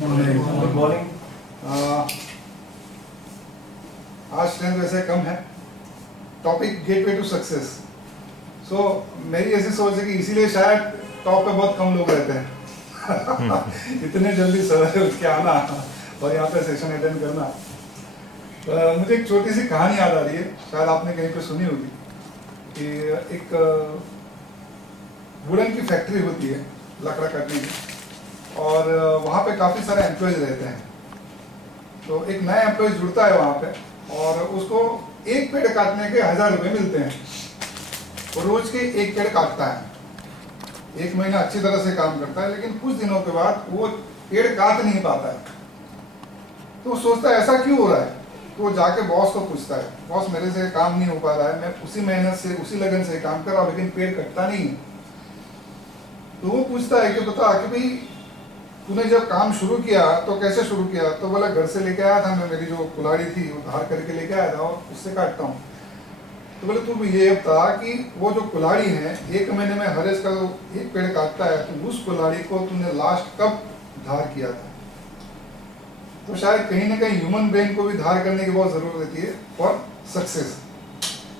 Good morning. आज strength वैसे कम है। Topic gateway to success. So मेरी ऐसी सोच है कि इसीलिए शायद टॉप पे बहुत कम लोग रहते हैं। इतने जल्दी सवेरे उठ के आना और यहाँ पे सेशन अटेंड करना। मुझे एक छोटी सी कहानी याद आ रही है, शायद आपने कहीं पे सुनी होगी कि एक वुडन की फैक्ट्री होती है, लकड़ा काटने की, और वहाँ पे काफ़ी सारे एम्प्लॉयज रहते हैं। तो एक नया एम्प्लॉय जुड़ता है वहाँ पे और उसको एक पेड़ काटने के 1000 रुपये मिलते हैं। वो रोज के एक पेड़ काटता है, एक महीना अच्छी तरह से काम करता है, लेकिन कुछ दिनों के बाद वो पेड़ काट नहीं पाता है। तो वो सोचता है ऐसा क्यों हो रहा है। तो वो जाके बॉस को पूछता है, बॉस मेरे से काम नहीं हो पा रहा है, मैं उसी मेहनत से उसी लगन से काम कर रहा हूँ लेकिन पेड़ कटता नहीं है। तो वो पूछता है कि बता कि भाई तूने जब काम शुरू किया तो कैसे शुरू किया। तो बोला घर से लेके आया था मैं, मेरी जो कुल्हाड़ी थी वो धार करके लेके आया था और उससे काटता हूँ। तो बोले तू ये बता कि वो जो कुल्हाड़ी है एक महीने में हर का एक पेड़ काटता है, तो उस कुल्हाड़ी को तूने लास्ट कब धार किया था। तो शायद कहीं ना कहीं ह्यूमन ब्रेन को भी धार करने की बहुत जरूरत होती है फॉर सक्सेस।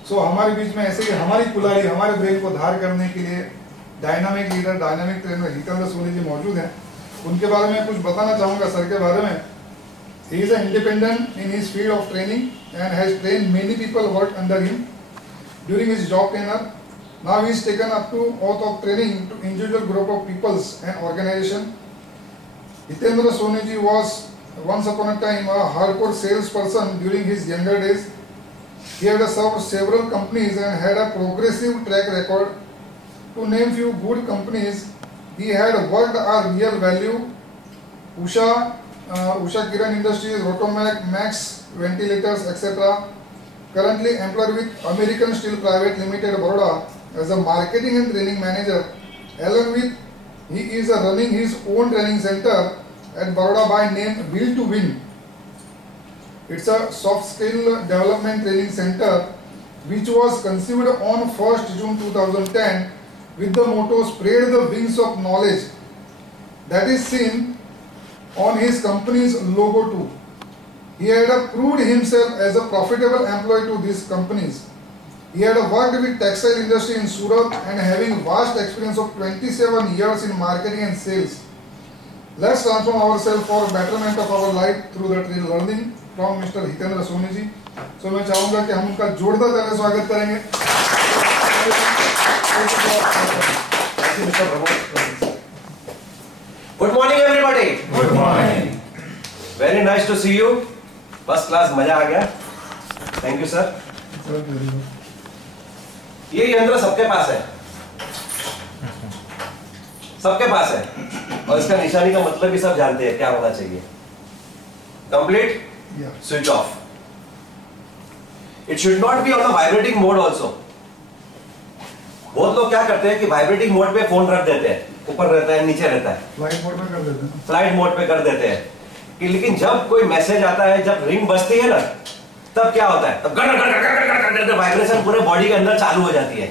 सो हमारे बीच में ऐसे ही हमारी कुल्हाड़ी, हमारे ब्रेन को धार करने के लिए dynamic leader, dynamic trainer Hitendra Soni ji मौजूद हैं। उनके बारे में कुछ बताना चाहूँगा सर के बारे में। He is independent in his field of training and has trained many people worked under him during his job tenure. Now he is taken up to oath of training to individual group of peoples and organization. Hitendra Soni ji was once upon a time a hardcore salesperson during his younger days. He had served several companies and had a progressive track record. To name few good companies he had worked are Real Value, Usha Kiran Industries, Rotomac, Max Ventilators, etc. Currently employed with American Steel Private Limited, Baroda, as a marketing and training manager. Along with he is running his own training center at Baroda by name Will to Win. It's a soft skill development training center which was conceived on 1st June 2010 with the motto "Spread the wings of knowledge." That is seen on his company's logo too. He had proved himself as a profitable employee to these companies. He had worked with textile industry in Surat and having vast experience of 27 years in marketing and sales. Let's transform ourselves for betterment of our life through the trade learning from Mr. Hitendra Soni ji. So मैं चाहूँगा कि हम उनका जोरदार ताली से स्वागत करेंगे। Good morning everybody. Good morning. Very nice to see you. First class, मजा आ गया। Thank you sir. ये यंत्र सबके पास है, सबके पास है, और इसका निशानी का मतलब भी सब जानते हैं क्या होना चाहिए। Complete switch off. It should not be on the vibrating mode also. बहुत लोग क्या करते हैं कि वाइब्रेटिंग मोड पे फोन रख देते हैं, ऊपर रहता है नीचे रहता है, फ्लाइट मोड में कर देते हैं, फ्लाइट मोड पे कर देते हैं कि लेकिन जब कोई मैसेज आता है, जब रिंग बजती है ना, तब क्या होता है, तब गड़ गड़ गड़ गड़ गड़ गड़ वाइब्रेशन पूरे बॉडी के अंदर चालू हो जाती है।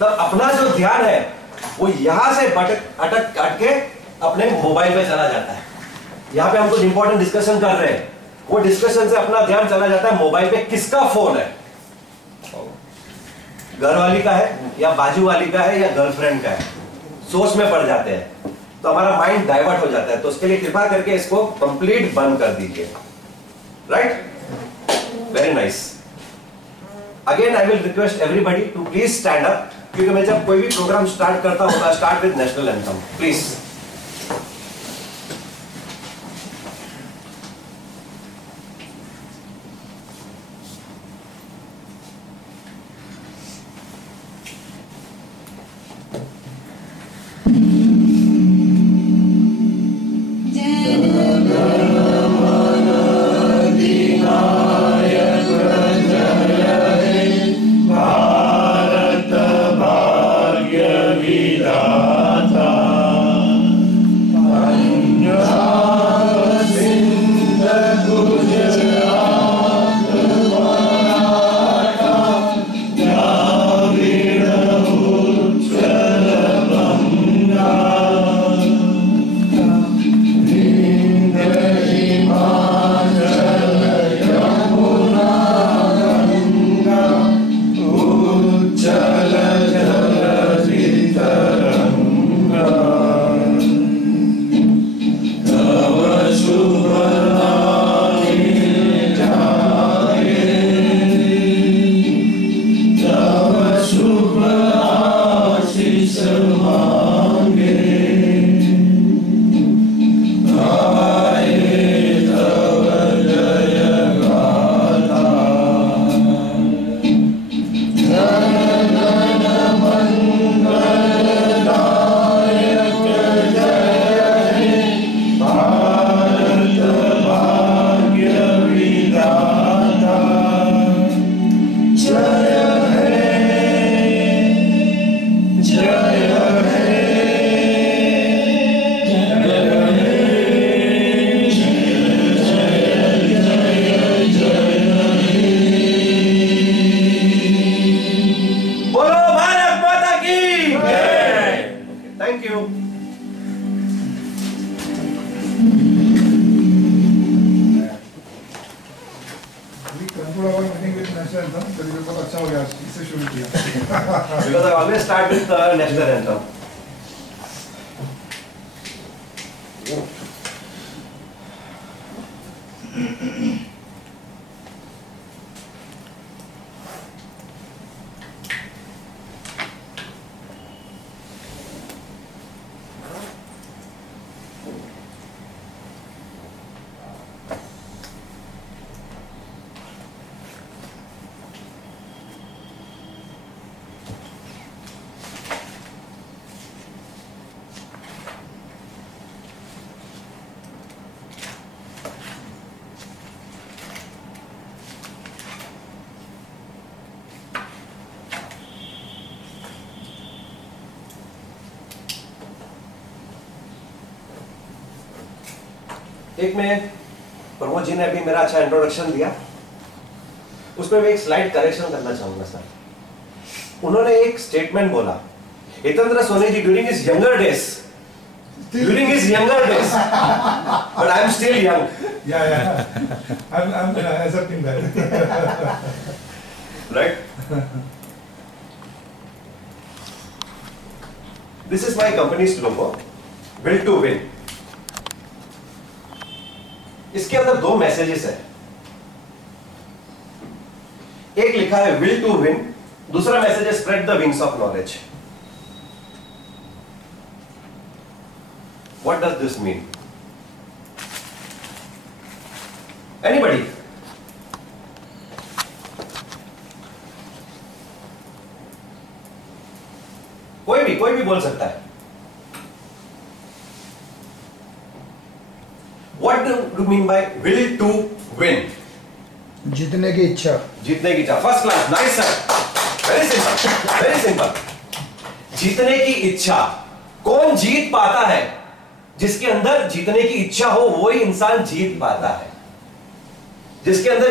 तब अपना जो ध्यान है वो यहां से अटक के अपने मोबाइल पे चला जाता है। यहाँ पे हम कुछ इंपॉर्टेंट डिस्कशन कर रहे हैं, वो डिस्कशन से अपना ध्यान चला जाता है मोबाइल पे किसका फोन है, घर वाली का है या बाजू वाली का है या गर्लफ्रेंड का है। सोच में पड़ जाते हैं तो हमारा माइंड डाइवर्ट हो जाता है। तो उसके लिए कृपा करके इसको कंप्लीट बंद कर दीजिए। Right, very nice. Again I will request everybody to please stand up, क्योंकि मैं जब कोई भी प्रोग्राम स्टार्ट करता हूँ, start with national anthem please. because I always start with the national anthem. एक में प्रमोद जी ने अभी मेरा अच्छा इंट्रोडक्शन दिया, उसमें मैं एक स्लाइड करेक्शन करना चाहूंगा सर। उन्होंने एक स्टेटमेंट बोला, Hitendra Soni ji during his younger days, but I am still young. I'm accepting that. Right? This is my company's logo, Build to Win. इसके अंदर दो मैसेजेस है, एक लिखा है विल टू विन, दूसरा मैसेज है spread the wings of knowledge. What does this mean? Anybody? कोई भी बोल सकता है। What do you mean by will to win? जीतने की इच्छा। जीतने की इच्छा। First class, nice sir, very simple, very simple. जीतने की इच्छा। कौन जीत पाता है? जिसके अंदर जीतने की इच्छा हो वही इंसान जीत पाता है। जिसके अंदर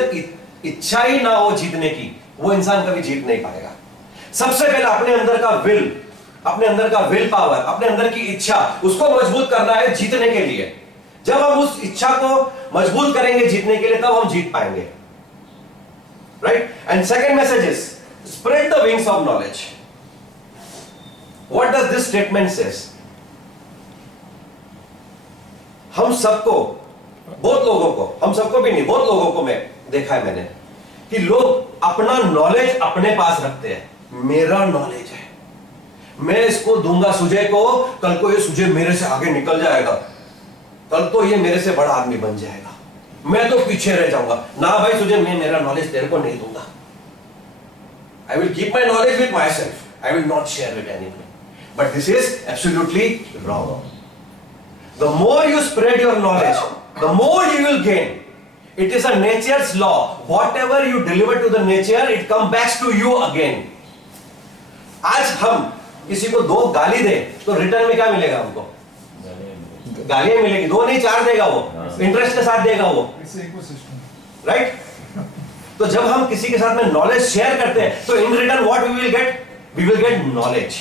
इच्छा ही ना हो जीतने की, वो इंसान कभी जीत नहीं पाएगा। सबसे पहले अपने अंदर का विल, अपने अंदर का विल पावर, अपने अंदर की इच्छा, उसको मजबूत करना है जीतने के लिए। जब हम उस इच्छा को मजबूत करेंगे जीतने के लिए, तब हम जीत पाएंगे। Right? And second message is spread the wings of knowledge. What does this statement says? हम सबको, बहुत लोगों को, हम सबको भी नहीं, बहुत लोगों को मैं देखा है मैंने, कि लोग अपना नॉलेज अपने पास रखते हैं। मेरा नॉलेज है, मैं इसको दूंगा सुजय को, कल को ये सुजय मेरे से आगे निकल जाएगा, कल तो ये मेरे से बड़ा आदमी बन जाएगा, मैं तो पीछे रह जाऊंगा। ना भाई सुजय, मैं मेरा नॉलेज तेरे को नहीं दूंगा। I will keep my knowledge with my self, I will not share with anyone. But this is absolutely wrong. The more you spread your knowledge, the more you will gain. It is a nature's law. Whatever you deliver to the nature, it come back to you again. आज हम किसी को दो गाली दे तो return में क्या मिलेगा हमको? गालियां मिलेगी। दो नहीं, चार देगा वो, इंटरेस्ट के साथ देगा वो। राइट? तो जब हम किसी के साथ में नॉलेज शेयर करते हैं, तो in return what we will get? We will get knowledge.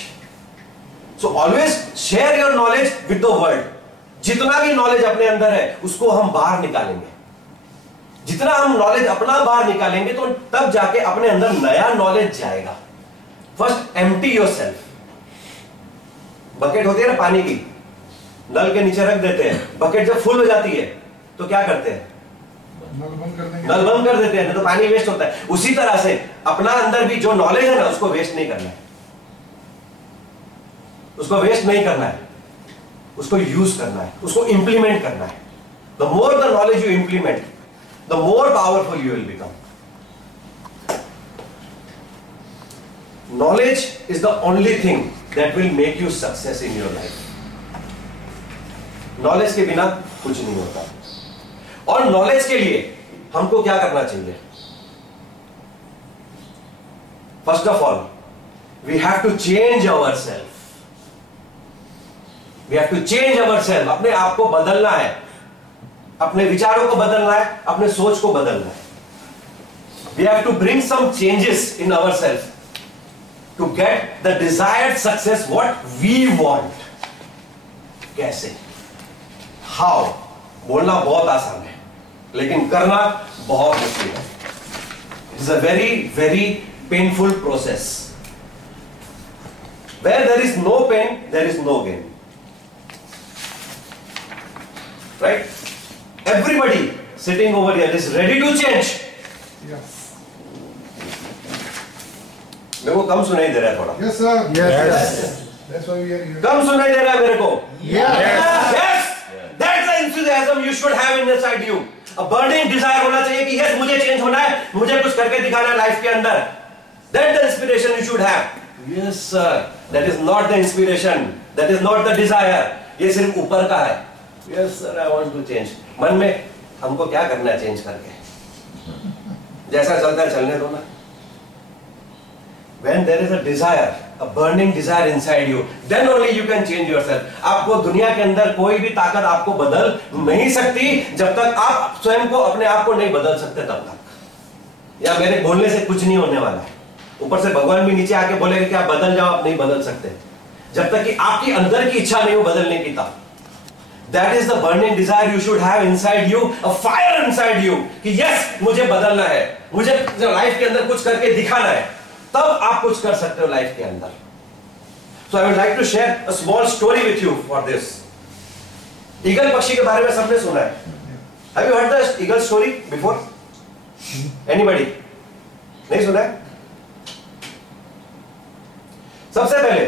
So always share your knowledge with the world. जितना भी नॉलेज अपने अंदर है उसको हम बाहर निकालेंगे। जितना हम नॉलेज अपना बाहर निकालेंगे तो तब जाके अपने अंदर नया नॉलेज जाएगा। First empty yourself. बकेट होती है ना पानी की, नल के नीचे रख देते हैं, बकेट जब फुल हो जाती है तो क्या करते हैं? नल बंद कर देते हैं, तो पानी वेस्ट होता है। उसी तरह से अपना अंदर भी जो नॉलेज है ना, उसको वेस्ट नहीं करना है, उसको वेस्ट नहीं करना है, उसको यूज करना है, उसको इंप्लीमेंट करना है। The more the knowledge you implement, the more powerful you will become. Knowledge is the only thing that will make you success in your life. Knowledge के बिना कुछ नहीं होता। और नॉलेज के लिए हमको क्या करना चाहिए? First of all we have to change our self. We have to change our self. अपने आप को बदलना है, अपने विचारों को बदलना है, अपने सोच को बदलना है। We have to bring some changes in our self to get the desired success what we want. कैसे? हाउ? बोलना बहुत आसान है, लेकिन करना बहुत मुश्किल है। It is a very very painful process. Where there is no pain, there is no gain. Right? Everybody sitting over here is ready to change. Yes. मेरे को कम सुनाई दे रहा है थोड़ा. Yes, sir. Yes. That's why we are here. कम सुनाई दे रहा है मेरे को. Yes. That's the enthusiasm you should have inside you. A burning desire होना चाहिए कि yes मुझे चेंज होना है, मुझे कुछ करके दिखाना है लाइफ के अंदर. That's the inspiration you should have. Yes sir. That is not the inspiration. That is not the desire. ये सिर्फ ऊपर का है. Yes sir, I want to change. मन में हमको क्या करना है चेंज करके? जैसा चलता है चलने दो ना. When there is a desire, a burning desire inside you, then only you can change yourself. आपको दुनिया के अंदर कोई भी ताकत आपको बदल नहीं सकती जब तक आप स्वयं को अपने आप को नहीं बदल सकते तब तक. या मेरे बोलने से कुछ नहीं होने वाला है. ऊपर से भगवान भी नीचे आके बोलेगा कि आप बदल जाओ, आप नहीं बदल सकते जब तक कि आपकी अंदर की इच्छा नहीं हो बदलने की. तब That is the burning desire you should have inside you, a fire inside you कि yes मुझे बदलना है, मुझे लाइफ के अंदर कुछ करके दिखाना है, तब आप कुछ कर सकते हो लाइफ के अंदर. So I would like to share a small story with you for this. Eagle पक्षी के बारे में सबने सुना है. Have you heard the eagle story before? Anybody? नहीं सुना है? सबसे पहले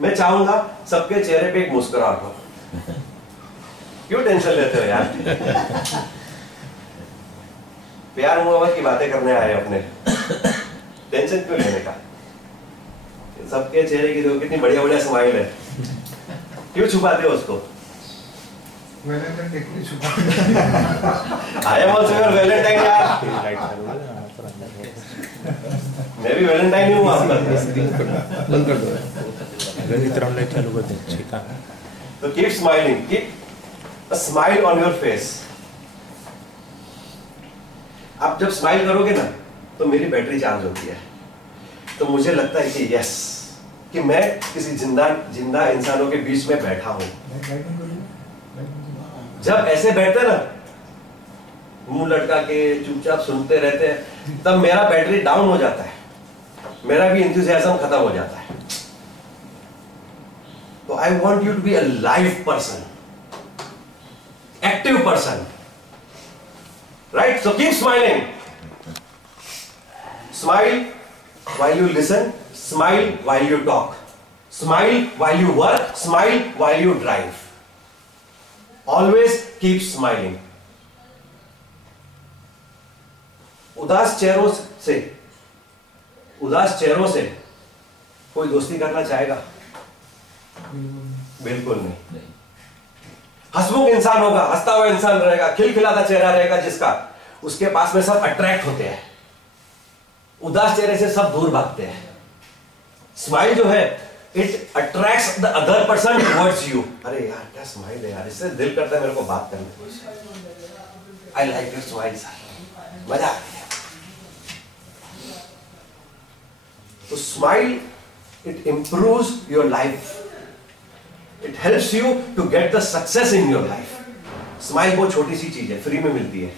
मैं चाहूंगा सबके चेहरे पे एक मुस्कुराहट हो. क्यों टेंशन लेते हो यार? प्यार मोहब्बत की बातें करने आए अपने, टेंशन क्यों लेने का? सबके चेहरे की देखो कितनी बढ़िया बढ़िया स्माइल है. क्यों छुपाते हो उसको? Valentine Day को छुपा. I am also your Valentine यार. मैं भी वैलेंटाइन ही हूँ आपका. बंद कर दो. अगर इतना लाइट चालू कर दे ठीक है. तो keep smiling, keep a smile on your face. आप जब स्माइल करोगे ना तो मेरी बैटरी चार्ज होती है. तो मुझे लगता है कि यस कि मैं किसी जिंदा इंसानों के बीच में बैठा हूं. जब ऐसे बैठते ना मुंह लटका के चुपचाप सुनते रहते हैं तब मेरा बैटरी डाउन हो जाता है, मेरा भी एंथुसियाज्म खत्म हो जाता है. तो I want you to be a live person, active person, right? So keep smiling. Smile while you listen, smile while you talk, smile while you work, smile while you drive. Always keep smiling. उदास चेहरों से कोई दोस्ती करना चाहेगा? बिल्कुल नहीं. हंसमुख इंसान होगा, हंसता हुआ इंसान रहेगा, खिलखिलाता चेहरा रहेगा जिसका, उसके पास में सब अट्रैक्ट होते हैं. उदास चेहरे से सब दूर भागते हैं. स्माइल जो है it attracts the other person towards you. अरे यार क्या स्माइल है यार, इससे दिल करता है मेरे को बात करने. I like your smile sir, मजा आ गया. तो smile it improves your life. It helps you to get the success in your life. Smile बहुत छोटी सी चीज है, फ्री में मिलती है,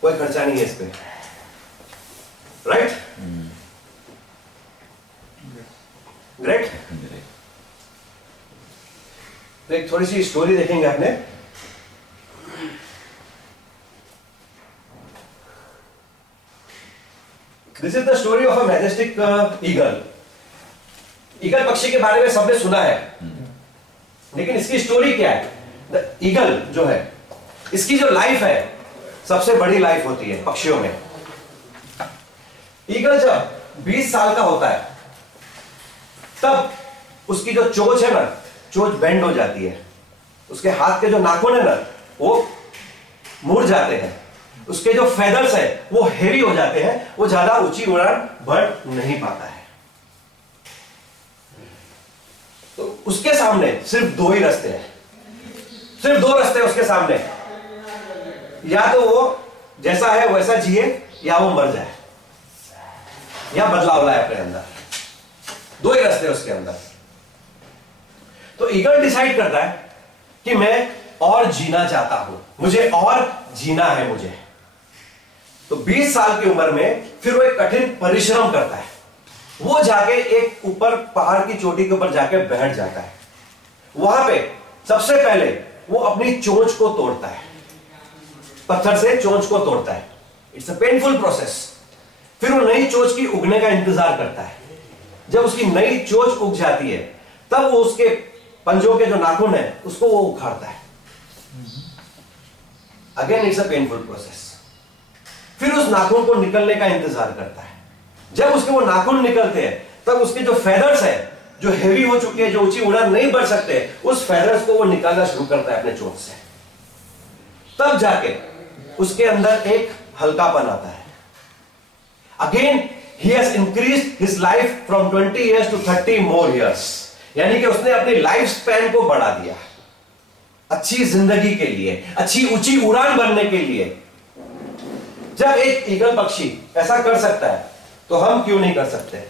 कोई खर्चा नहीं है इस पे. राइट? ग्रेट. तो एक थोड़ी सी स्टोरी देखेंगे आपने. This is the story of a majestic eagle. Eagle पक्षी के बारे में सबने सुना है, लेकिन इसकी स्टोरी क्या है? द ईगल जो है इसकी जो लाइफ है सबसे बड़ी लाइफ होती है पक्षियों में. ईगल जब 20 साल का होता है तब उसकी जो चोंच है ना, चोंच बेंड हो जाती है. उसके हाथ के जो नाखून है ना वो मुड़ जाते हैं. उसके जो फेदर्स है वो हेवी हो जाते हैं, वो ज्यादा ऊंची उड़ान भर नहीं पाता है. तो उसके सामने सिर्फ दो ही रास्ते हैं, सिर्फ 2 रास्ते उसके सामने. या तो वो जैसा है वैसा जिए या वो मर जाए या बदलाव लाए अपने अंदर. 2 ही रास्ते उसके अंदर. तो ईगल डिसाइड करता है कि मैं और जीना चाहता हूं, मुझे और जीना है मुझे. तो 20 साल की उम्र में फिर वो एक कठिन परिश्रम करता है. वो जाके एक ऊपर पहाड़ की चोटी के ऊपर जाके बैठ जाता है। वहां पे सबसे पहले वो अपनी चोंच को तोड़ता है, पत्थर से चोंच को तोड़ता है। It's a painful process. फिर वो नई चोंच की उगने का इंतजार करता है। जब उसकी नई चोंच उग जाती है तब वो उसके पंजों के जो नाखून है उसको वो उखाड़ता है। Again it's a painful process. फिर उस नाखून को निकलने का इंतजार करता है। जब उसके वो नाखून निकलते हैं तब उसके जो फेदर्स है, जो हेवी हो चुके हैं, जो ऊंची उड़ान नहीं बढ़ सकते, उस फेदर्स को वो निकालना शुरू करता है अपने चोंच से। तब जाके उसके अंदर एक हल्कापन आता है। Again he has increased his life from 20 years to 30 more years. यानी कि उसने अपनी लाइफ स्पैन को बढ़ा दिया अच्छी जिंदगी के लिए, अच्छी ऊंची उड़ान भरने के लिए। जब एक ईगल पक्षी ऐसा कर सकता है तो हम क्यों नहीं कर सकते?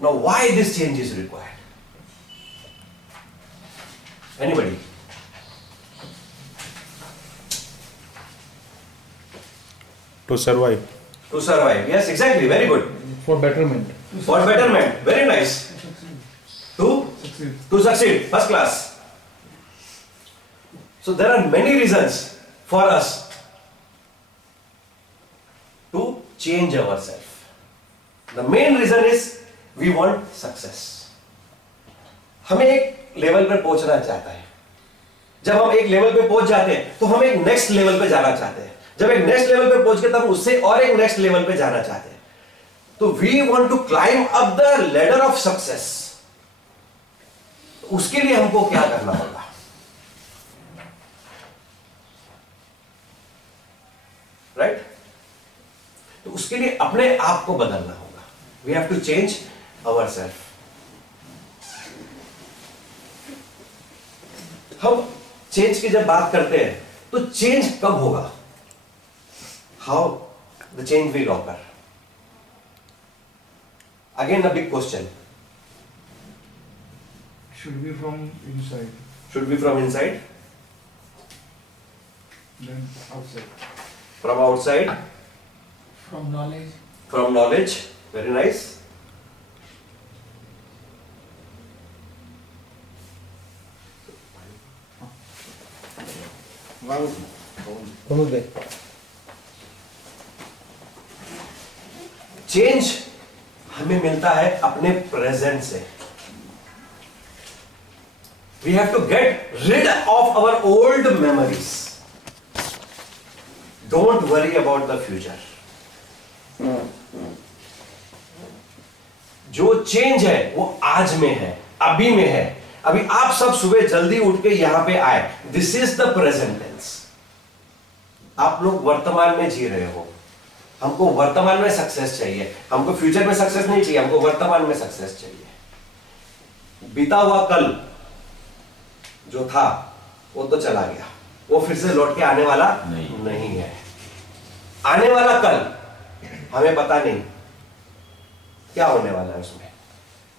Now why this change is required? Anybody? To survive. To survive. Yes, exactly. Very good. For betterment. For betterment. Very nice. To Succeed. to succeed. First class. So there are many reasons for us to change ourselves. The main reason is we want success. हमें एक level पे पहुंचना चाहता है। जब हम एक level पे पहुंच जाते हैं तो हम एक नेक्स्ट लेवल पे जाना चाहते हैं। जब एक नेक्स्ट लेवल पे पहुंच के तब उससे और एक नेक्स्ट लेवल पे जाना चाहते हैं। तो we want to climb up the ladder of success. उसके लिए हमको क्या करना होगा? राइट? तो उसके लिए अपने आप को बदलना होगा। We have to change our self. हम चेंज की जब बात करते हैं तो चेंज कब होगा? How the change will occur? Again a big question. Should be from inside, should be from inside, then outside. From outside, From knowledge. From knowledge. Very nice. Change हमें मिलता है अपने प्रेजेंट से। We have to get rid of our old memories. Don't worry about the future. जो change है वो आज में है, अभी में है। अभी आप सब सुबह जल्दी उठ के यहां पे आए। This is the present tense. आप लोग वर्तमान में जी रहे हो। हमको वर्तमान में सक्सेस चाहिए। हमको फ्यूचर में सक्सेस नहीं चाहिए, हमको वर्तमान में सक्सेस चाहिए। बीता हुआ कल जो था वो तो चला गया, वो फिर से लौट के आने वाला नहीं है। आने वाला कल हमें पता नहीं क्या होने वाला है उसमें।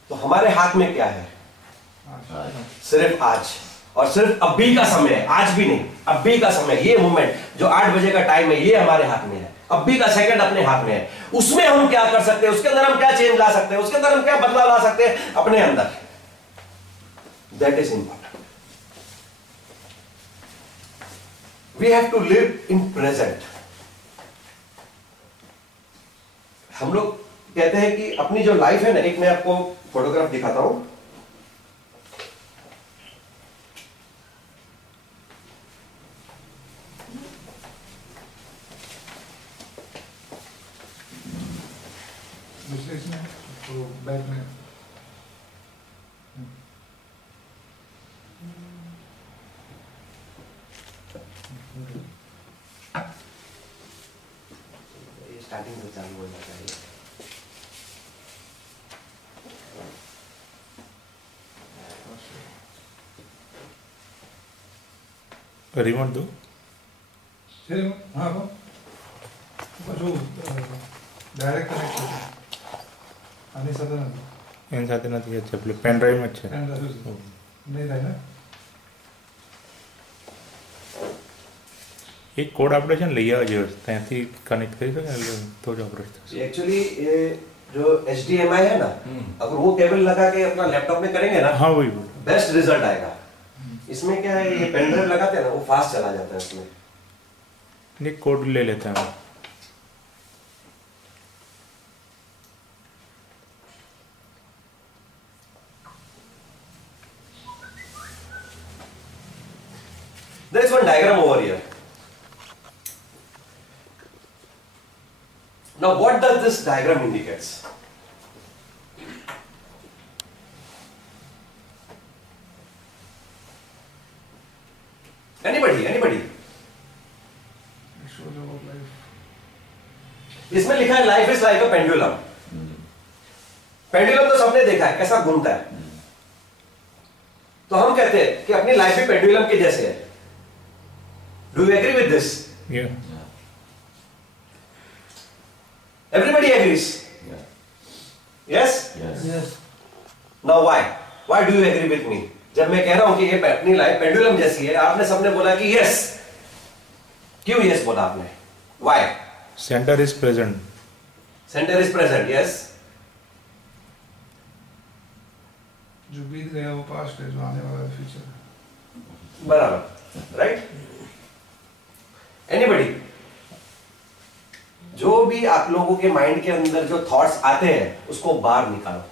तो हमारे हाथ में क्या है? सिर्फ आज, और सिर्फ अभी का समय है। आज भी नहीं, अभी का समय। ये मोमेंट जो 8 बजे का टाइम है, ये हमारे हाथ में है। अभी का सेकंड अपने हाथ में है। उसमें हम क्या कर सकते हैं, उसके अंदर हम क्या चेंज ला सकते हैं, उसके अंदर हम क्या बदलाव ला सकते हैं अपने अंदर। That is important. We have to live in present. हम लोग कहते हैं कि अपनी जो लाइफ है ना, एक मैं आपको फोटोग्राफ दिखाता हूं। दूसरे इसमें तो बैक में ये स्टार्टिंग से चालू हो जाता है। रिमोट दो। फिर हाँ वो जो डायरेक्ट कनेक्ट होता है आने साथ ना એની સાથે નથી છે પેલું પેન ડ્રાઈવ જ છે नहीं नहीं रहना એક કોડ આપણે છે ને લઈ આવે છે ત્યાંથી કનેક્ટ કરી શકે એટલે તો જ ઓપરેટ થશે एक्चुअली ये जो HDMI है ना, अगर वो केबल लगा के अपना लैपटॉप में करेंगे ना, हाँ वही बेस्ट रिजल्ट आएगा। इसमें क्या है, ये पेन ड्राइव लगाते हैं ना, वो फास्ट चला जाता है इसमें। एक कोड ले लेते हैं There is one diagram over here. Now, what does this diagram indicates? Anybody? It shows about life. इसमें लिखा है life is like a pendulum. Pendulum तो सबने देखा है कैसा घूमता है। तो हम कहते हैं कि अपनी लाइफ भी पेंडुलम के जैसे है। Do you agree with this? Everybody agrees? Yes? Yes. Now why? Why do you agree with me? जब मैं कह रहा हूं कि ये अपनी लाइफ पेंडुलम जैसी है, आपने सबने बोला कि यस। क्यों यस बोला आपने? Why? Centre is present centre is present, yes. जो बीत गया वो पास्ट है, जो आने वाला है फ्यूचर। बराबर, राइट? एनीबडी? जो भी आप लोगों के माइंड के अंदर जो थॉट्स आते हैं उसको बाहर निकालो।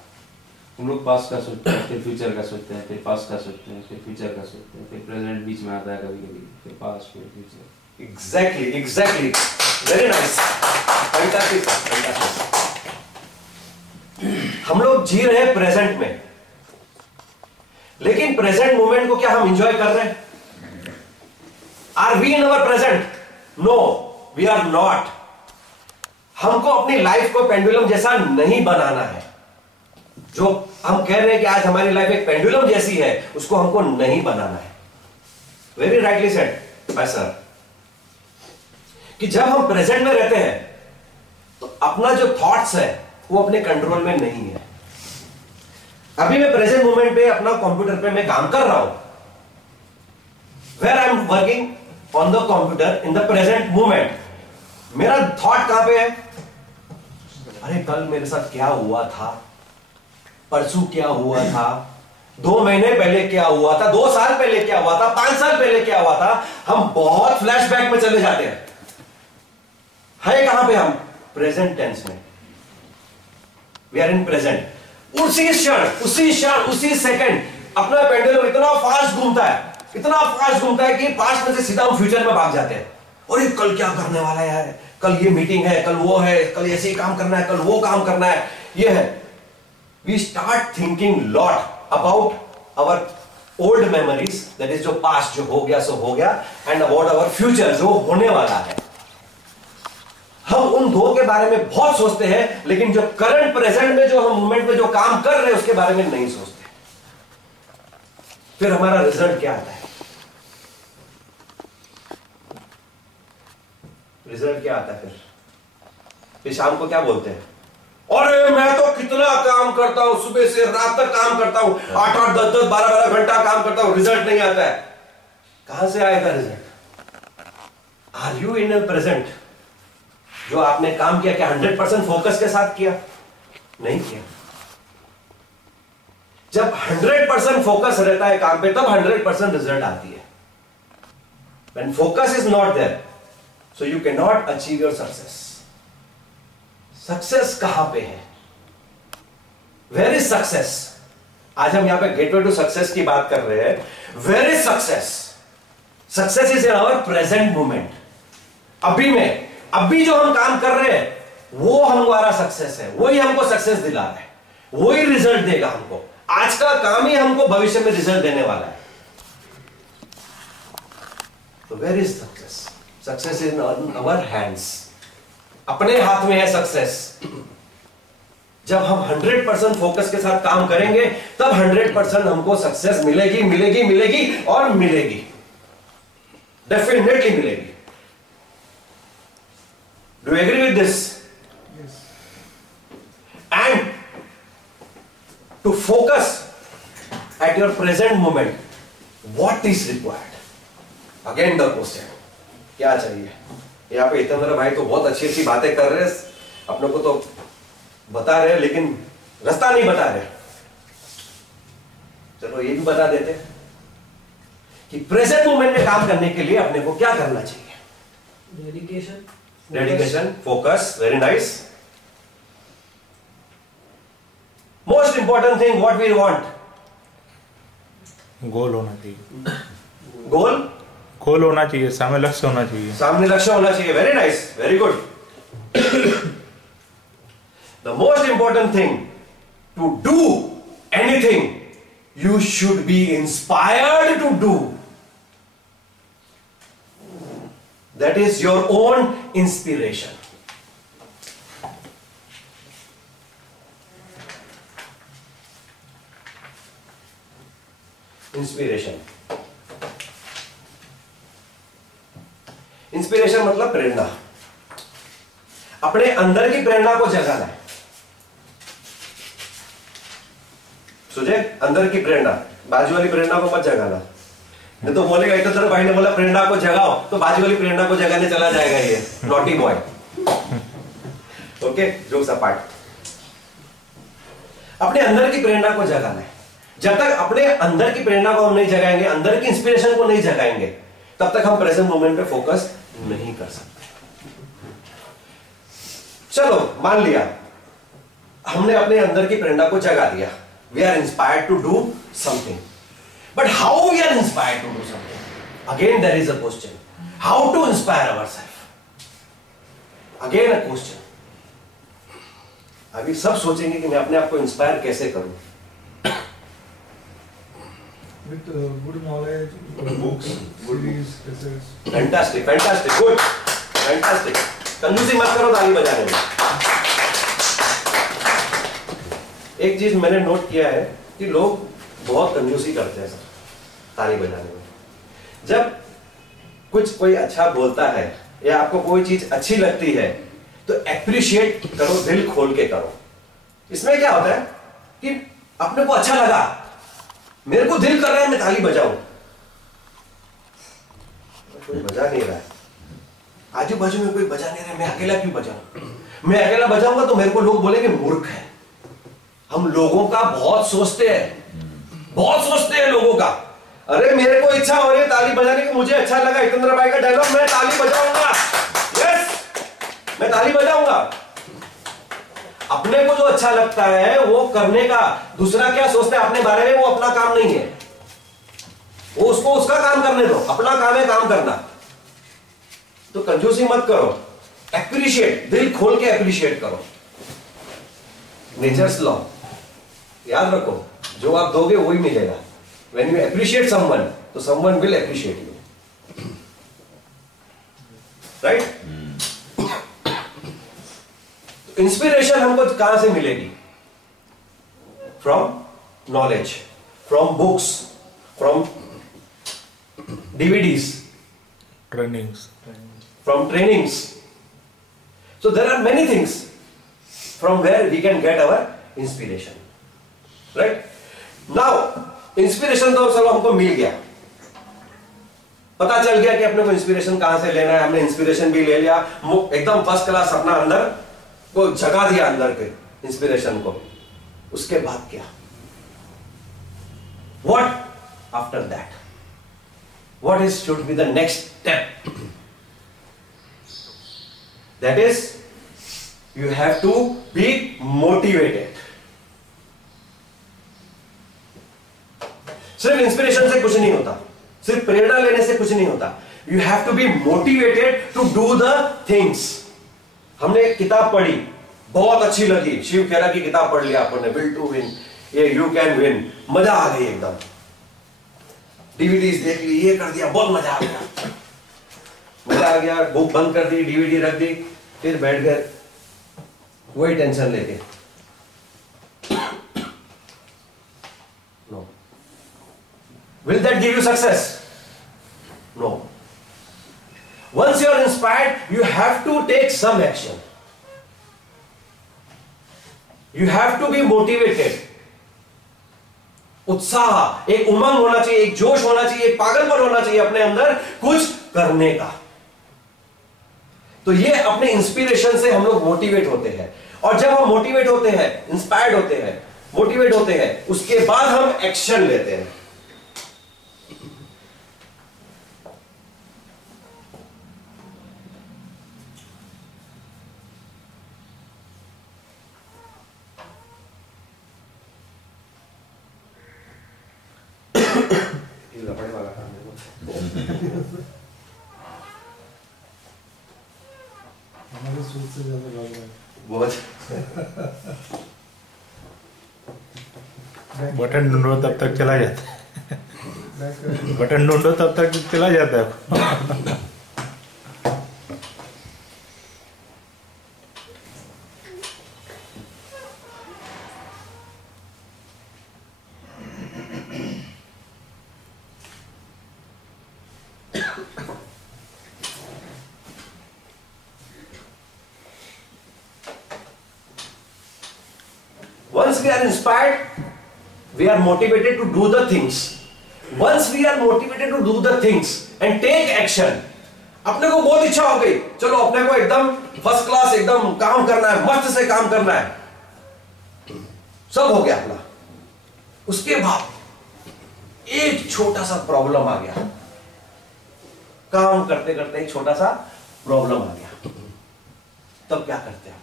हम लोग पास्ट का सोचते हैं, फिर फ्यूचर का सोचते हैं, फिर पास्ट का सोचते हैं, फिर फ्यूचर का सोचते हैं, फिर प्रेजेंट बीच में आता है कभी-कभी, फिर पास्ट, फिर future. Exactly, very nice, fantastic. हम लोग जी रहे हैं प्रेजेंट में, लेकिन प्रेजेंट मोमेंट को क्या हम एंजॉय कर रहे हैं? Are we in our present? No, we are not. हमको अपनी लाइफ को पेंडुलम जैसा नहीं बनाना है। जो हम कह रहे हैं कि आज हमारी लाइफ एक पेंडुलम जैसी है, उसको हमको नहीं बनाना है। Very rightly said bye sir, कि जब हम प्रेजेंट में रहते हैं तो अपना जो थॉट्स है वो अपने कंट्रोल में नहीं है। अभी मैं प्रेजेंट मोमेंट पे अपना कंप्यूटर पे मैं काम कर रहा हूं, where I am working on the computer in the present moment. मेरा थॉट कहां पे है? अरे कल मेरे साथ क्या हुआ था, परसों क्या हुआ था, 2 महीने पहले क्या हुआ था, 2 साल पहले क्या हुआ था, 5 साल पहले क्या हुआ था। हम बहुत फ्लैशबैक में चले जाते हैं। है कहां पे हम? प्रेजेंट टेंस में। We are in present. उसी क्षण उसी सेकंड अपना पेंडुलम इतना फास्ट घूमता है कि पास्ट में से सीधा हम फ्यूचर में भाग जाते हैं। और ये कल क्या करने वाला है यार, कल ये मीटिंग है, कल वो है, कल ऐसे ही काम करना है, कल वो काम करना है, ये है। We start thinking lot about our old memories, that is जो पास्ट जो हो गया सो हो गया, एंड अबाउट आवर फ्यूचर जो होने वाला है। हम उन दो के बारे में बहुत सोचते हैं, लेकिन जो करंट प्रेजेंट में जो हम मोमेंट में जो काम कर रहे हैं उसके बारे में नहीं सोचते। फिर हमारा रिजल्ट क्या आता है? रिजल्ट क्या आता है? फिर शाम को क्या बोलते हैं? अरे मैं तो कितना काम करता हूं, सुबह से रात तक काम करता हूं, 8-8, 10-10, 12-12 घंटा काम करता हूं, रिजल्ट नहीं आता है। कहां से आएगा result? Are you in present? जो आपने काम किया क्या 100% फोकस के साथ किया? नहीं किया। जब 100% फोकस रहता है काम पे, तब 100% रिजल्ट आती है। When focus is not there, so you cannot achieve your success. Success कहां पे है? Where is success? आज हम यहां पे गेटवे टू सक्सेस की बात कर रहे हैं। Where is success? Success is in our present moment. अभी जो हम काम कर रहे हैं वो हमारा सक्सेस है, वही हमको सक्सेस दिला रहा है, वही रिजल्ट देगा हमको। आज का काम ही हमको भविष्य में रिजल्ट देने वाला है। तो where is success? Success is in our hands. अपने हाथ में है सक्सेस। जब हम 100% फोकस के साथ काम करेंगे तब 100% हमको सक्सेस मिलेगी, मिलेगी, मिलेगी और मिलेगी, डेफिनेटली मिलेगी। Do you agree with this? Yes. And to focus at your present moment, what is required? Again the question. क्या चाहिए। यहाँ पे इतने भाई तो बहुत अच्छी अच्छी बातें कर रहे हैं, अपने को तो बता रहे हैं, लेकिन रास्ता नहीं बता रहे। चलो ये भी बता देते कि प्रेजेंट मोमेंट में काम करने के लिए अपने को क्या करना चाहिए। Dedication, focus, very nice. Most important thing what we want, goal होना चाहिए। गोल, गोल होना चाहिए, सामने लक्ष्य होना चाहिए। सामने लक्ष्य होना चाहिए। Very nice, very good. The most important thing to do anything, you should be inspired to do. That is your own inspiration. Inspiration. Inspiration मतलब प्रेरणा। अपने अंदर की प्रेरणा को जगाना है। सुझे, अंदर की प्रेरणा, बाजू वाली प्रेरणा को मत जगाना। नहीं तो बोलेगा इतना तरह भाई ने बोला प्रेरणा को जगाओ, तो बाजू वाली प्रेरणा को जगाने चला जाएगा ये naughty boy. Okay, jokes apart. अपने अंदर की प्रेरणा को जगाना है। जब तक अपने अंदर की प्रेरणा को हम नहीं जगाएंगे, अंदर की इंस्पिरेशन को नहीं जगाएंगे, तब तक हम प्रेजेंट मोमेंट पे फोकस नहीं कर सकते। चलो मान लिया हमने अपने अंदर की प्रेरणा को जगा दिया, we are inspired to do something, but how we are inspired to do something? Again there is a question, how to inspire ourselves? Again a question. अभी सब सोचेंगे कि मैं अपने आप को इंस्पायर कैसे करूं। With good knowledge, books, series, essays. Fantastic, fantastic, good, fantastic. कंजूसी मत करो ताली बजाने में। एक चीज मैंने नोट किया है कि लोग बहुत कंजूसी करते हैं सर ताली बजाने में। जब कुछ कोई अच्छा बोलता है या आपको कोई चीज अच्छी लगती है तो एप्रिशिएट करो, दिल खोल के करो। इसमें क्या होता है कि अपने को अच्छा लगा, मेरे को दिल कर रहा है मैं ताली बजाऊं, कोई बजा नहीं रहा है, आजू बाजू में कोई बजा नहीं रहा है, मैं अकेला क्यों बजाऊं? मैं अकेला बजाऊंगा तो मेरे को लोग बोलेंगे मूर्ख है। हम लोगों का बहुत सोचते हैं, बहुत सोचते हैं लोगों का। अरे मेरे को इच्छा हो रही है ताली बजाने की, मुझे अच्छा लगा हितेंद्र भाई का डायलॉग, मैं ताली बजाऊंगा। यस, मैं ताली बजाऊंगा। अपने को जो अच्छा लगता है वो करने का, दूसरा क्या सोचता है अपने बारे में, वो अपना काम नहीं है, वो उसको उसका काम करने दो, अपना काम है काम करना। तो कंजूसी मत करो, एप्रिशिएट, दिल खोल के एप्रिशिएट करो। नेचर्स लॉ याद रखो, जो आप दोगे वही मिलेगा। When you appreciate someone, तो someone will appreciate you. Right? Inspiration हमको कहां से मिलेगी? From knowledge, from books, from DVDs, trainings, from trainings. So there are many things from where we can get our inspiration. Right? Now, inspiration तो चलो हमको मिल गया, पता चल गया कि अपने को इंस्पिरेशन कहां से लेना है, हमने इंस्पिरेशन भी ले लिया, एकदम फर्स्ट क्लास अपना अंदर को जगा दिया, अंदर के इंस्पिरेशन को। उसके बाद क्या? What after that? What is should be the next step? That is, you have to be motivated. सिर्फ इंस्पिरेशन से कुछ नहीं होता, सिर्फ प्रेरणा लेने से कुछ नहीं होता। You have to be motivated to do the things. हमने किताब पढ़ी, बहुत अच्छी लगी, शिव खेरा की किताब पढ़ लिया आपने, विल टू विन, ये यू कैन विन, मजा आ गई एकदम। डीवीडीज देख ली, ये कर दिया, बहुत मजा आ गया, मजा आ गया। बुक बंद कर दी, डीवीडी रख दी, फिर बैठ गए वही टेंशन लेके। Will that give you success? No. Once you are inspired, you have to take some action. You have to be motivated. उत्साह, एक उमंग होना चाहिए, एक जोश होना चाहिए, एक पागलपन होना चाहिए अपने अंदर कुछ करने का। तो ये अपने इंस्पिरेशन से हम लोग मोटिवेट होते हैं, और जब हम मोटिवेट होते हैं, इंस्पायर्ड होते हैं, मोटिवेट होते हैं, उसके बाद हम एक्शन लेते हैं। लपड़े वाला काम है हमारे सूट से ज्यादा भाग रहा है। बहुत। बटन ढूंढो तब तक चला जाता है, बटन ढूंढो तब तक चला जाता है। Once we are inspired, we are motivated to do the things. Once we are motivated to do the things and take action, अपने को बहुत इच्छा हो गई, चलो अपने को एकदम फर्स्ट क्लास एकदम काम करना है, मस्त से काम करना है, सब हो गया अपना। उसके बाद एक छोटा सा प्रॉब्लम आ गया, काम करते करते एक छोटा सा प्रॉब्लम आ गया, तब क्या करते हैं?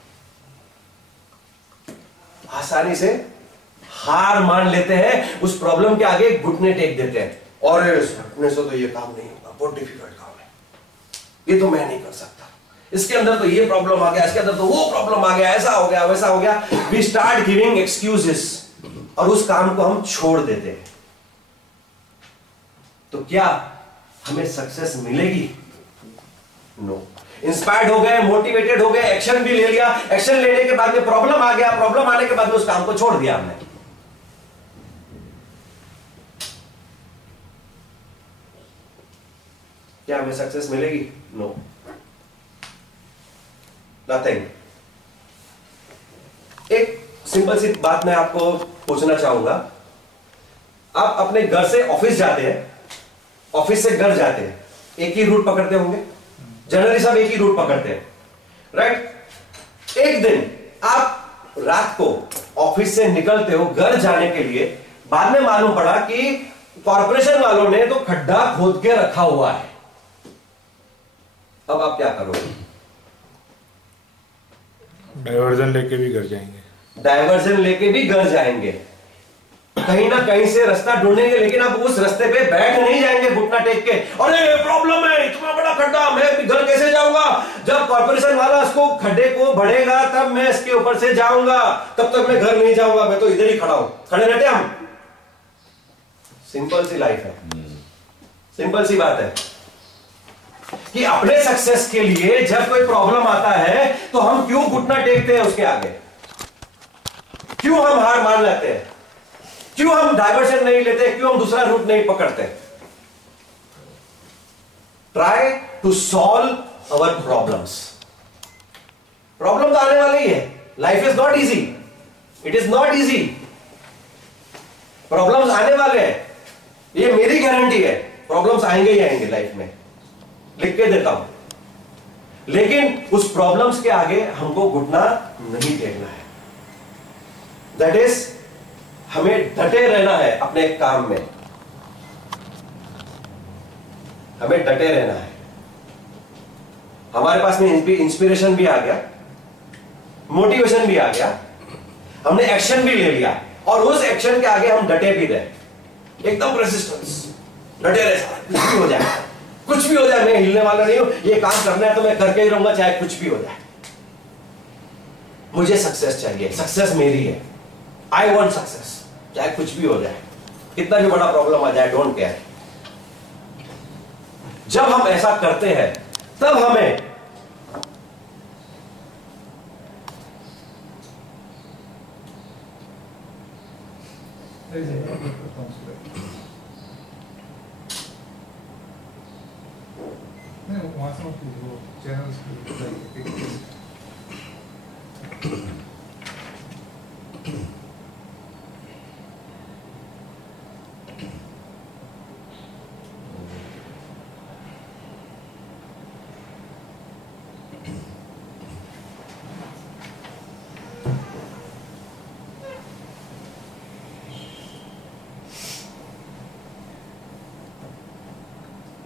आसानी से हार मान लेते हैं, उस प्रॉब्लम के आगे घुटने टेक देते हैं, और अपने से तो ये काम नहीं होगा, बहुत डिफिकल्ट काम है, ये तो मैं नहीं कर सकता, इसके अंदर तो ये प्रॉब्लम आ गया, इसके अंदर तो वो प्रॉब्लम आ गया, ऐसा हो गया, वैसा हो गया। वी स्टार्ट गिविंग एक्सक्यूजेस, और उस काम को हम छोड़ देते हैं। तो क्या हमें सक्सेस मिलेगी? नो। इंस्पायर्ड हो गए, मोटिवेटेड हो गए, एक्शन भी ले लिया, एक्शन लेने के बाद में प्रॉब्लम आ गया, प्रॉब्लम आने के बाद में उस काम को छोड़ दिया हमने, क्या हमें सक्सेस मिलेगी? No, nothing. एक सिंपल सी बात मैं आपको पूछना चाहूंगा, आप अपने घर से ऑफिस जाते हैं, ऑफिस से घर जाते हैं, एक ही रूट पकड़ते होंगे, जनरली सब एक ही रूट पकड़ते हैं, राइट? एक दिन आप रात को ऑफिस से निकलते हो घर जाने के लिए, बाद में मालूम पड़ा कि कॉर्पोरेशन वालों ने तो खड्डा खोद के रखा हुआ है, अब आप क्या करोगे? डाइवर्जन लेके भी घर जाएंगे, डाइवर्जन लेके भी घर जाएंगे, कहीं ना कहीं से रास्ता ढूंढेंगे, लेकिन आप उस रास्ते पे बैठ नहीं जाएंगे घुटना टेक के, अरे प्रॉब्लम है, इतना बड़ा खड्डा, मैं घर कैसे जाऊंगा? जब कॉर्पोरेशन वाला इसको खड्डे को बढ़ेगा तब मैं इसके ऊपर से जाऊंगा, तब तक मैं घर नहीं जाऊंगा, मैं तो इधर ही खड़ा हूं। खड़े रहते हम। सिंपल सी लाइफ है, सिंपल सी बात है कि अपने सक्सेस के लिए जब कोई प्रॉब्लम आता है तो हम क्यों घुटना टेकते हैं उसके आगे? क्यों हम हार मान लेते हैं? क्यों हम डाइवर्शन नहीं लेते? क्यों हम दूसरा रूट नहीं पकड़ते? Try to solve our problems. Problem तो आने वाले ही है, life is not easy, it is not easy, problems आने वाले हैं, ये मेरी गारंटी है, प्रॉब्लम्स आएंगे ही आएंगे लाइफ में, लिख के देता हूं, लेकिन उस प्रॉब्लम्स के आगे हमको घुटना नहीं टेकना है। दैट इज, हमें डटे रहना है अपने काम में, हमें डटे रहना है। हमारे पास में इंस्पिरेशन भी आ गया, मोटिवेशन भी आ गया, हमने एक्शन भी ले लिया, और उस एक्शन के आगे हम डटे भी रहे, एकदम रेजिस्टेंस, डटे रहे, कुछ भी हो जाए, कुछ भी हो जाए, मैं हिलने वाला नहीं हूं, ये काम करना है तो मैं करके ही रहूंगा, चाहे कुछ भी हो जाए, मुझे सक्सेस चाहिए, सक्सेस मेरी है, आई वांट सक्सेस, चाहे कुछ भी हो जाए, कितना भी बड़ा प्रॉब्लम आ जाए, डोंट केयर। जब हम ऐसा करते हैं तब हमें नहीं, वहां से वो चैनल्स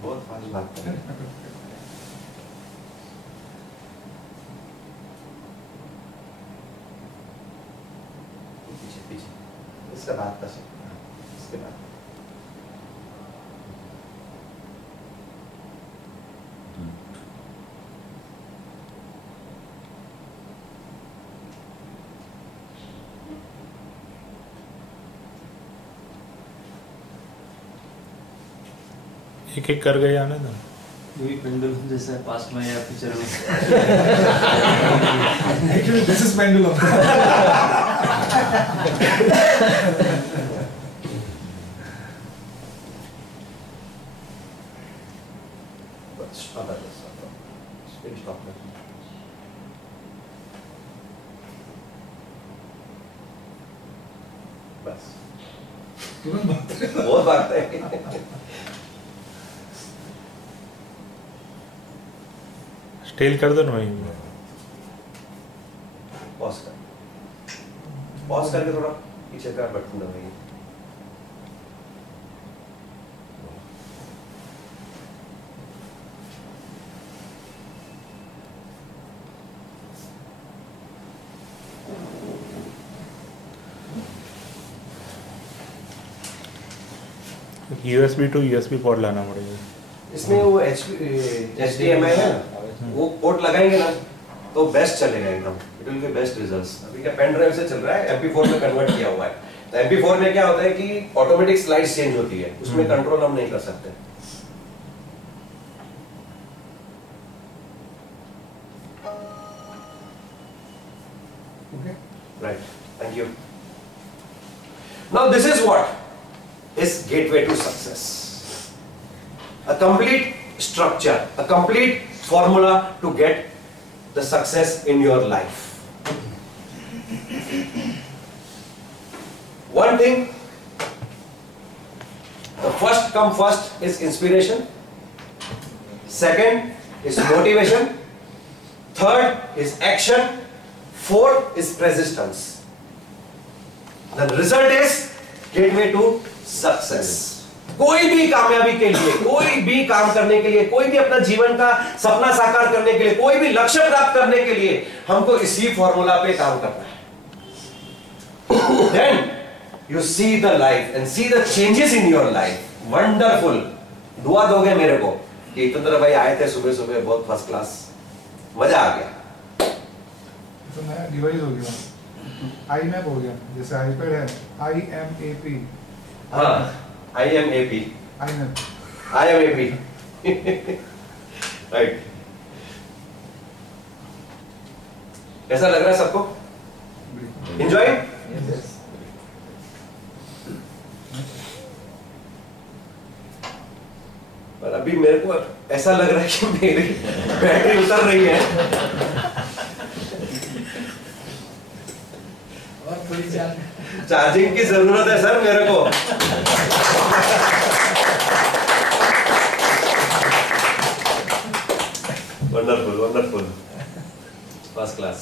बहुत फास्ट भागते हैं। पीछे पीछे इसका बाद का इसके बाद एक एक कर गए आने तो यही पेंडुलम जैसा है, पास्ट में या फ्यूचर में। Actually, this is pendulum. बस तुरंत भागते हैं। बहुत भागते हैं। स्टेल कर दो ना वहीं पॉज करके थोड़ा पीछे का बटन दबाइए। USB to USB पोर्ट लाना पड़ेगा। इसमें वो HDMI है ना, वो पोर्ट लगाएंगे ना तो बेस्ट चलेगा एकदम, it will be best results. अभी क्या पेन ड्राइव से चल रहा है, MP4 में कन्वर्ट किया हुआ है। तो MP4 में क्या होता है कि ऑटोमेटिक स्लाइड्स चेंज होती है, उसमें कंट्रोल हम नहीं कर सकते। Okay. Right, thank you. Now this is what is gateway to success. A complete structure, a complete formula to get the success in your life. One thing, the first come first is inspiration. Second is motivation. Third is action. Fourth is persistence. The result is gateway to success. कोई भी कामयाबी के लिए, कोई भी काम करने के लिए, कोई भी अपना जीवन का सपना साकार करने के लिए, कोई भी लक्ष्य प्राप्त करने के लिए हमको इसी फॉर्मूला पे काम करना है। Then you see the life and see the changes in your life. Wonderful. दुआ दोगे मेरे को कि इतंद्र भाई आए थे सुबह सुबह, बहुत फर्स्ट क्लास, मजा आ गया। तो नया डिवाइस हो गया, iMap हो गया, जैसे iPad है, IMAP, हाँ, IMAP, iMap। राइट। कैसा लग रहा है सबको? एंजॉय? पर अभी मेरे को ऐसा लग रहा है कि मेरी बैटरी उतर रही है। और थोड़ी चाल चार्जिंग की जरूरत है सर मेरे को। Wonderful wonderful, first class.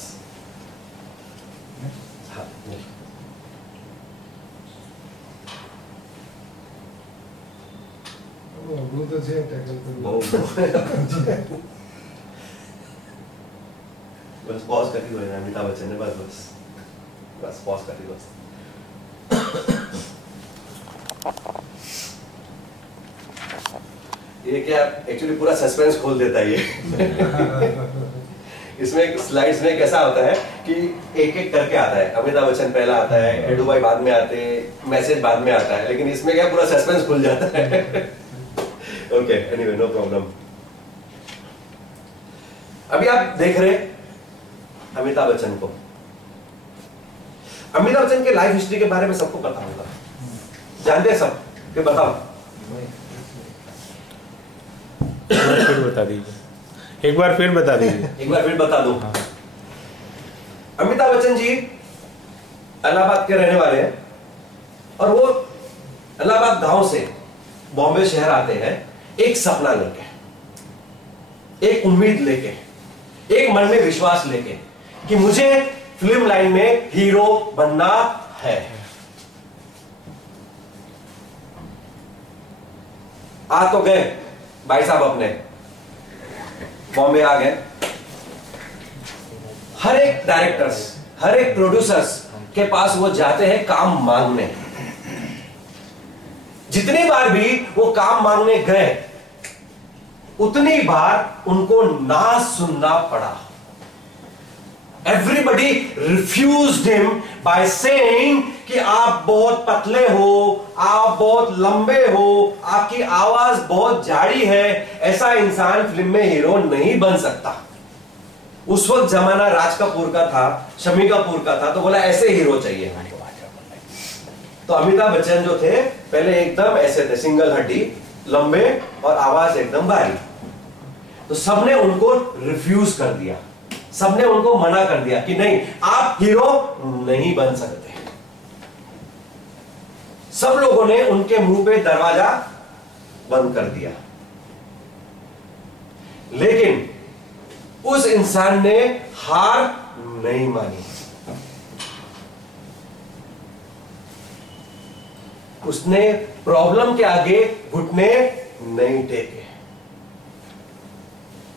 वो तो છે ટેકલ પર। बस पॉज कर दी है अमिताभ बच्चन ने, बस बस पॉज कर दी बस। ये क्या एक्चुअली पूरा सस्पेंस खोल देता है ये। इसमें स्लाइड्स में कैसा होता है कि एक एक करके आता है, अमिताभ बच्चन पहला आता है, एडू भाई बाद में आते हैं, मैसेज बाद में आता है, लेकिन इसमें क्या पूरा सस्पेंस खुल जाता है। Okay, anyway no problem. अभी आप देख रहे अमिताभ बच्चन को। अमिताभ बच्चन के लाइफ हिस्ट्री के बारे में सबको पता होगा, जानते हैं सब कि बताओ। फिर बता दीजिए, एक बार फिर बता दीजिए। एक बार फिर बता दूं। अमिताभ बच्चन जी इलाहाबाद के रहने वाले हैं और वो इलाहाबाद गांव से बॉम्बे शहर आते हैं एक सपना लेके, एक उम्मीद लेके, एक मन में विश्वास लेके कि मुझे फिल्म लाइन में हीरो बनना है। आ तो गए भाई साहब अपने बॉम्बे आ गए, हर एक डायरेक्टर्स, हर एक प्रोड्यूसर्स के पास वो जाते हैं काम मांगने। जितनी बार भी वो काम मांगने गए उतनी बार उनको ना सुनना पड़ा। Everybody refused him by saying कि आप बहुत पतले हो, आप बहुत लंबे हो, आपकी आवाज बहुत झाड़ी है, ऐसा इंसान फिल्म में हीरो नहीं बन सकता। उस वक्त जमाना राज कपूर का था, शम्मी कपूर का था, तो बोला ऐसे हीरो चाहिए हमको। तो अमिताभ बच्चन जो थे पहले एकदम ऐसे थे, सिंगल हड्डी, लंबे और आवाज एकदम भारी। तो सबने उनको रिफ्यूज कर दिया, सबने उनको मना कर दिया कि नहीं, आप हीरो नहीं बन सकते। सब लोगों ने उनके मुंह पे दरवाजा बंद कर दिया। लेकिन उस इंसान ने हार नहीं मानी। उसने प्रॉब्लम के आगे घुटने नहीं टेके।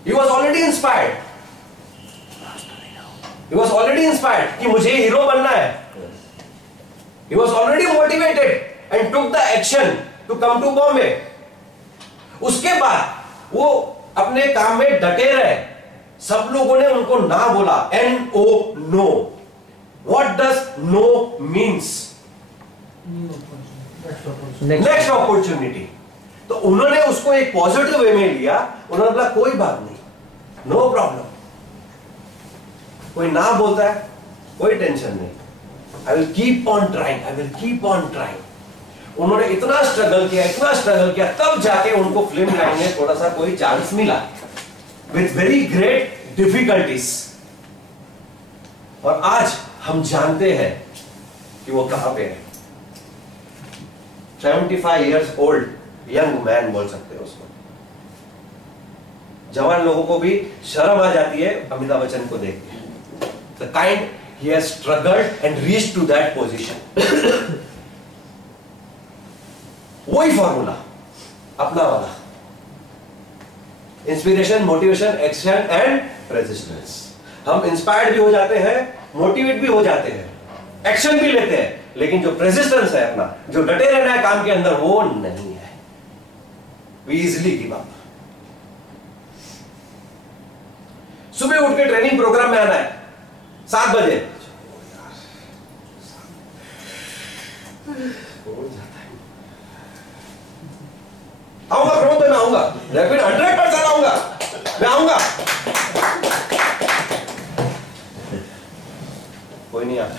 He was already inspired. He was already inspired कि मुझे हीरो बनना है। He was already motivated and took the action to come to Bombay. उसके बाद वो अपने काम में डटे रहे। सब लोगों ने उनको ना बोला, NO, no. What does no means? Next opportunity. तो उन्होंने उसको एक पॉजिटिव वे में लिया। उन्होंने बोला कोई बात नहीं, नो प्रॉब्लम, कोई ना बोलता है कोई टेंशन नहीं, आई will keep on trying, I will keep on trying. उन्होंने इतना स्ट्रगल किया, इतना स्ट्रगल किया, तब जाके उनको फिल्म लाइन में थोड़ा सा कोई चांस मिला, विथ वेरी ग्रेट डिफिकल्टीज। और आज हम जानते हैं कि वो कहां पे है। 75 years old यंग मैन बोल सकते हैं उसको। जवान लोगों को भी शर्म आ जाती है अमिताभ बच्चन को देख के। The kind he has struggled and reached to that position. वही फॉर्मूला अपना वाला, inspiration, motivation, action and resistance. हम इंस्पायर्ड भी हो जाते हैं, मोटिवेट भी हो जाते हैं, एक्शन भी लेते हैं, लेकिन जो रेजिस्टेंस है अपना, जो डटे रहना है काम के अंदर, वो नहीं है। We easily give up. सुबह उठ के ट्रेनिंग प्रोग्राम में आना है 7 बजे, आऊंगा प्रमोद भाई, मैं आऊंगा, लेकिन 100% आऊंगा, मैं आऊंगा। कोई नहीं आता।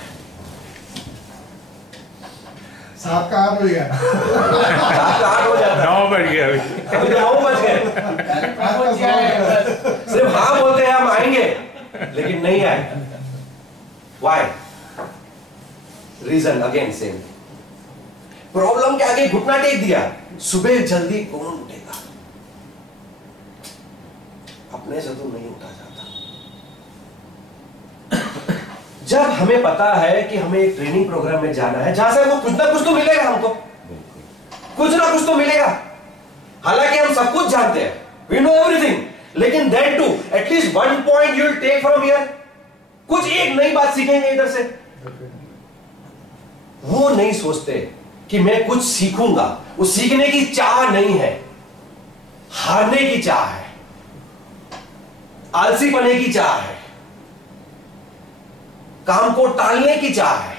7 का 8 हो गया। 7 का 8 हो जाता है। 9 बज गया अभी। अभी 9 बज गए। सिर्फ हाँ बोलते हैं हम आएंगे, लेकिन नहीं आए। Why? Reason again same, problem के आगे घुटना टेक दिया। सुबह जल्दी कौन उठेगा? अपने से तो नहीं उठा जाता। जब हमें पता है कि हमें एक ट्रेनिंग प्रोग्राम में जाना है जहां से हमको कुछ ना कुछ तो मिलेगा, हमको कुछ ना कुछ तो मिलेगा। हालांकि हम सब कुछ जानते हैं, we know everything, लेकिन then too at least one point you will take from here, कुछ एक नई बात सीखेंगे इधर से। वो नहीं सोचते कि मैं कुछ सीखूंगा। वो सीखने की चाह नहीं है, हारने की चाह है, आलसी पने की चाह है, काम को टालने की चाह है।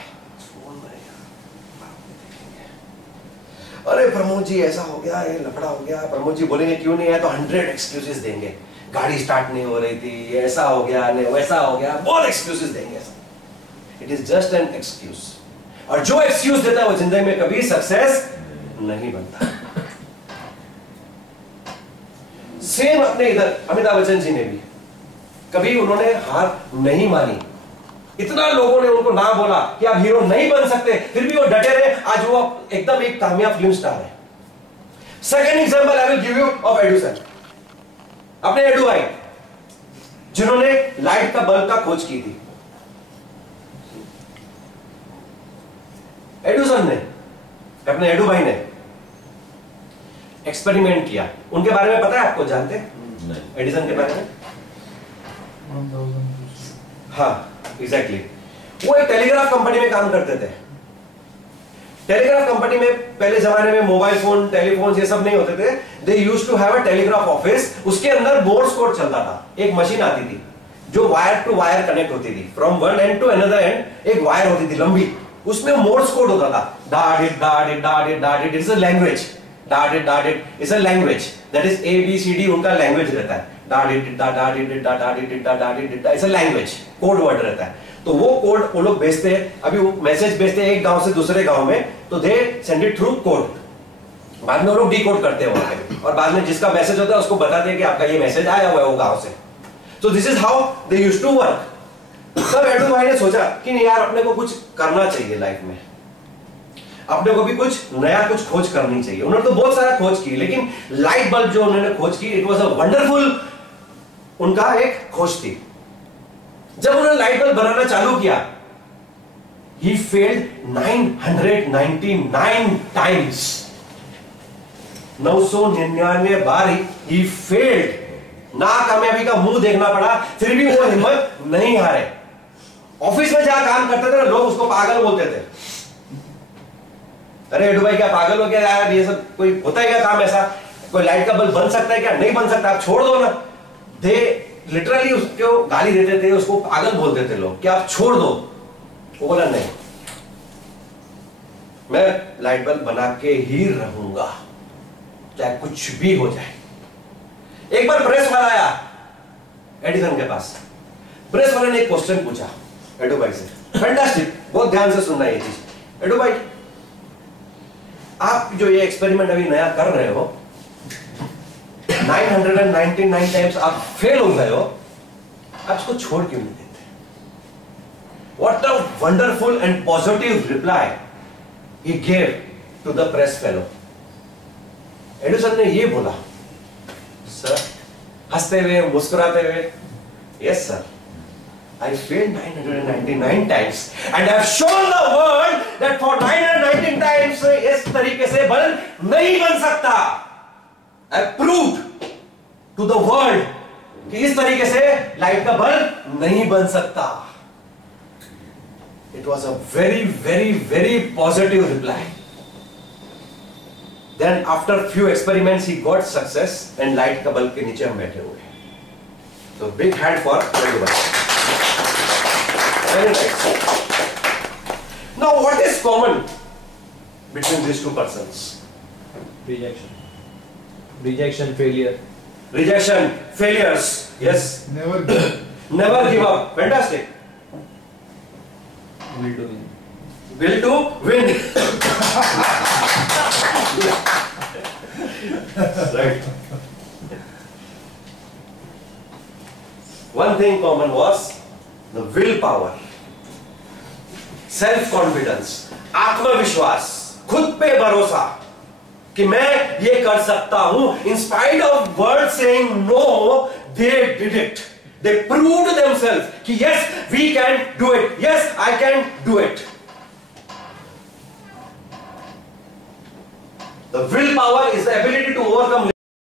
अरे प्रमोद जी ऐसा हो गया, ये लफड़ा हो गया। प्रमोद जी बोलेंगे क्यों नहीं है, तो 100 एक्सक्यूजेस देंगे। गाड़ी स्टार्ट नहीं हो रही थी, ऐसा हो गया, नहीं वैसा हो गया, बहुत एक्सक्यूजेस देंगे। It is just an excuse, और जो एक्सक्यूज देता है वो जिंदगी में कभी सक्सेस नहीं बनता। सेम अपने इधर अमिताभ बच्चन जी ने भी कभी उन्होंने हार नहीं मानी। इतना लोगों ने उनको ना बोला कि आप हीरो नहीं बन सकते, फिर भी वो डटे रहे। आज वो एकदम एक कामयाब फिल्म स्टार है। Second example I will give you of edu sir, अपने एडू भाई जिन्होंने लाइट का बल्ब का खोज की थी। एडू सर ने, अपने एडू भाई ने एक्सपेरिमेंट किया, उनके बारे में पता है आपको, जानते हैं नहीं। एडिसन के बारे में? 1000। हाँ एग्जैक्टली वो एक टेलीग्राफ कंपनी में काम करते थे। टेलीग्राफ कंपनी में पहले जमाने में मोबाइल फोन, टेलीफोन ये सब नहीं होते थे। They used to have a telegraph office. उसके अंदर मोर्स कोड चलता था। एक मशीन आती थी जो वायर टू वायर कनेक्ट होती थी, from one end to another end एक वायर होती थी लंबी, उसमें मोर्स कोड होता था। That it is a language, that it is a language, that is ABCD उनका लैंग्वेज रहता है। That it is a language, code word रहता है। तो वो कोड वो लोग भेजते हैं, अभी वो मैसेज भेजते हैं एक गांव से दूसरे गांव में, तो they send it through code. बाद में वो लोग डीकोड करते हैं वहां पे, और बाद में जिसका मैसेज होता है उसको बताते हैं कि आपका ये मैसेज आया हुआ है वो गांव से। तो this is how they used to work. तब एडू भाई ने सोचा कि नहीं यार, अपने को कुछ करना चाहिए लाइफ में, अपने को भी कुछ नया, कुछ खोज करनी चाहिए। उन्होंने तो बहुत सारा खोज की, लेकिन लाइट बल्ब जो उन्होंने खोज की, इट वॉज अ वंडरफुल, उनका एक खोज थी। जब उन्होंने लाइट बल्ब बनाना चालू किया, he failed 999 times, 999 bar he failed, नाकामयाबी का मुंह देखना पड़ा, फिर भी वो हिम्मत नहीं हारे। ऑफिस में जहां काम करते थे लोग उसको पागल बोलते थे। अरे एडू भाई क्या पागल हो गया यार, ये सब कोई होता है क्या काम ऐसा, कोई लाइट का बल्ब बन सकता है क्या? नहीं बन सकता, आप छोड़ दो ना। दे लिटरली उसको गाली देते थे, उसको पागल बोलते थे लोग कि आप छोड़ दो। वो बोला नहीं, मैं लाइट बल्ब बना के ही रहूंगा, चाहे कुछ भी हो जाए। एक बार प्रेस वाला आया एडिसन के पास। प्रेस वाले ने एक क्वेश्चन पूछा एडू भाई से, फैंटास्टिक, बहुत ध्यान से सुनना ये चीज। एडू भाई, आप जो ये एक्सपेरिमेंट अभी नया कर रहे हो, 999 टाइम्स आप फेल हो गए हो, आप इसको छोड़ क्यों नहीं देते? What a wonderful and positive reply he gave to the press fellow. Edison ने ये बोला, सर, हंसते हुए, मुस्कुराते हुए, yes sir, I failed 999 times and I have shown the world that for 999 times इस तरीके से बल्ब नहीं बन सकता। I proved to the world कि इस तरीके से लाइट का बल्ब नहीं बन सकता। It was a very, very, very positive reply. Then after few experiments he got success and light का बल्ब के नीचे हम बैठे हुए हैं। So big hand for everyone. Very nice. Now what is common between these two persons? Rejection, failure. Rejection, failures. Yes. Never give. Never give up. Fantastic. Will to win. Will to win. Right. One thing common was the willpower, self-confidence, आत्मविश्वास, खुद पे भरोसा कि मैं ये कर सकता हूं। In spite of words saying no, they did it. They proved themselves कि yes, we can do it. Yes, I can do it. The willpower is the ability to overcome